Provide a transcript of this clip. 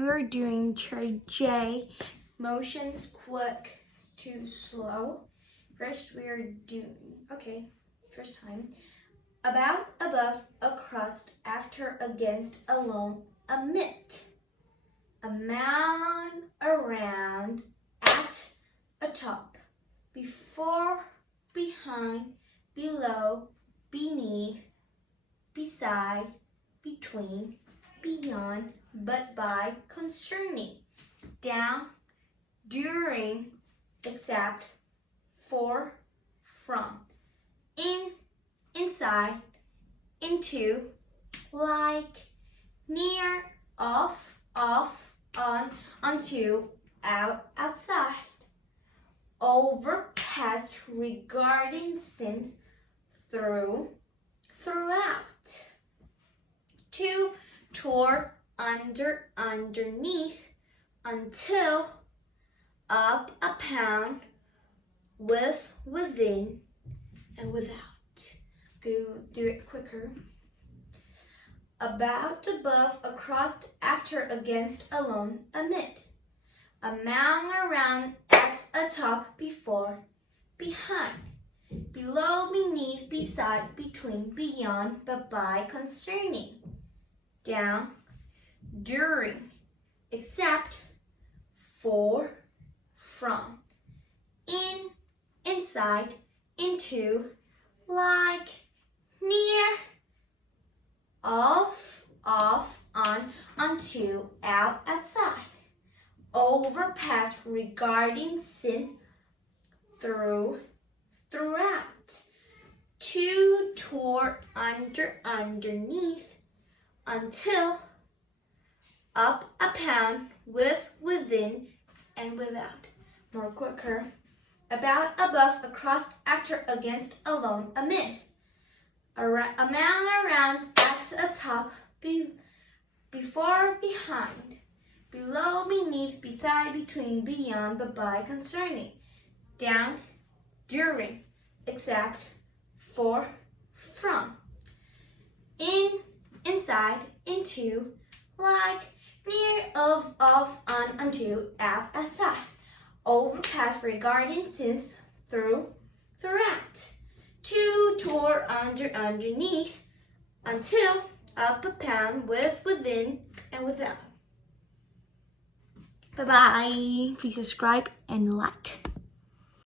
We're doing Cherry J, motions quick to slow. First we're doing, first time. About, above, across, after, against, alone, amid. Amount, around, at, atop, before, behind, below, beneath, beside, between, beyond, but by, concerning, down, during, except, for, from, in, inside, into, like, near, off, on, onto, out, outside, over, past, regarding, since, through, throughout, to, toward, under, underneath, until, up, upon, with, within, and without. Go do it quicker. About, above, across, after, against, alone, amid. Among, around, at, atop, before, behind. Below, beneath, beside, between, beyond, but by, concerning. Down, during, except, for, from, in, inside, into, like, near, off, on, onto, out, outside, over, past, regarding, since, through, throughout, to, toward, under, underneath, until, up, upon, with, within, and without. More quicker. About, above, across, after, against, alone, amid. Among, around, at, atop, before, behind. Below, beneath, beside, between, beyond, but by, concerning. Down, during, except, for, from. In, inside, into, like, near, of, off, on, unto, out, outside. Over, past, regarding, since, through, throughout. To, toward, under, underneath, until, up, upon, with, within, and without. Bye-bye. Please subscribe and like.